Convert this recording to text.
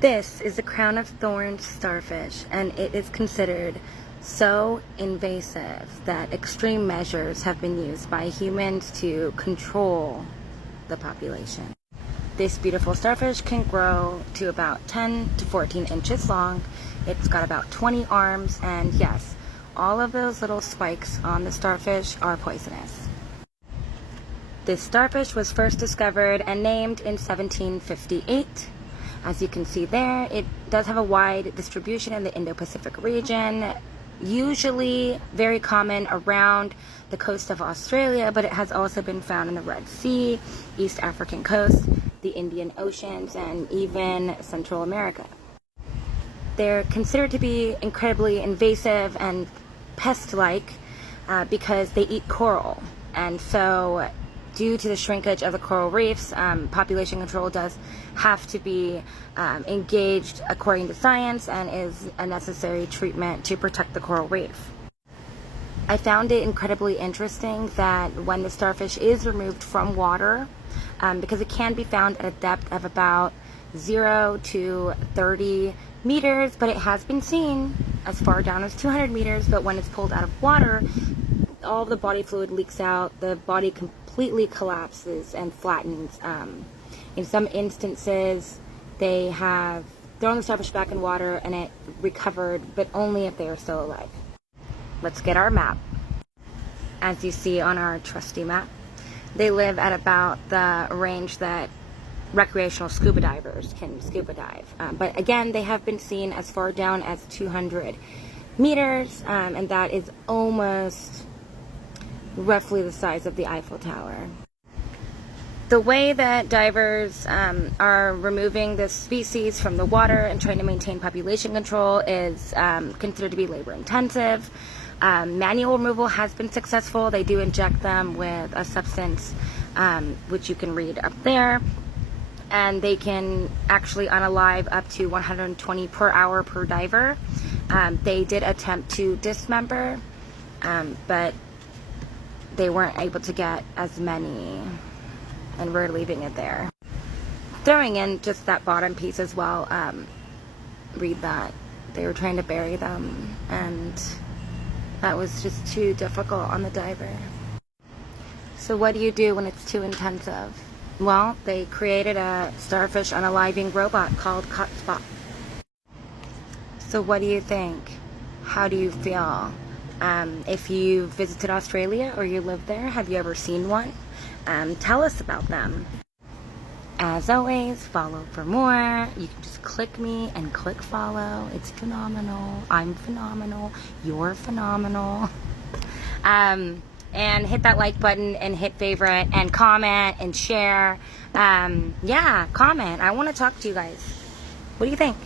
This is the crown of thorns starfish, and it is considered so invasive that extreme measures have been used by humans to control the population. This beautiful starfish can grow to about 10 to 14 inches long. It's got about 20 arms, and yes, all of those little spikes on the starfish are poisonous. This starfish was first discovered and named in 1758. As you can see there, it does have a wide distribution in the Indo-Pacific region, usually very common around the coast of Australia, but it has also been found in the Red Sea, East African coast, the Indian Oceans, and even Central America. They're considered to be incredibly invasive and pest-like because they eat coral, and so due to the shrinkage of the coral reefs, population control does have to be engaged according to science and is a necessary treatment to protect the coral reef. I found it incredibly interesting that when the starfish is removed from water, because it can be found at a depth of about 0 to 30 meters, but it has been seen as far down as 200 meters, but when it's pulled out of water, all of the body fluid leaks out, the body completely collapses and flattens. In some instances, they have thrown the starfish back in water and it recovered, but only if they are still alive. Let's get our map. As you see on our trusty map, they live at about the range that recreational scuba divers can scuba dive. But again, they have been seen as far down as 200 meters, and that is almost roughly the size of the Eiffel Tower. The way that divers are removing this species from the water and trying to maintain population control is considered to be labor intensive. Manual removal has been successful. They do inject them with a substance which you can read up there, and they can actually unalive up to 120 per hour per diver. They did attempt to dismember, but they weren't able to get as many, and we're leaving it there. Throwing in just that bottom piece as well, read that. They were trying to bury them, and that was just too difficult on the diver. So what do you do when it's too intensive? Well, they created a starfish unaliving robot called Hotspot. So what do you think? How do you feel? If you visited Australia or you live there, have you ever seen one? Tell us about them. As always, follow for more. You can just click me and click follow. It's phenomenal. I'm phenomenal. You're phenomenal. And hit that like button and hit favorite and comment and share. Yeah, comment. I want to talk to you guys. What do you think?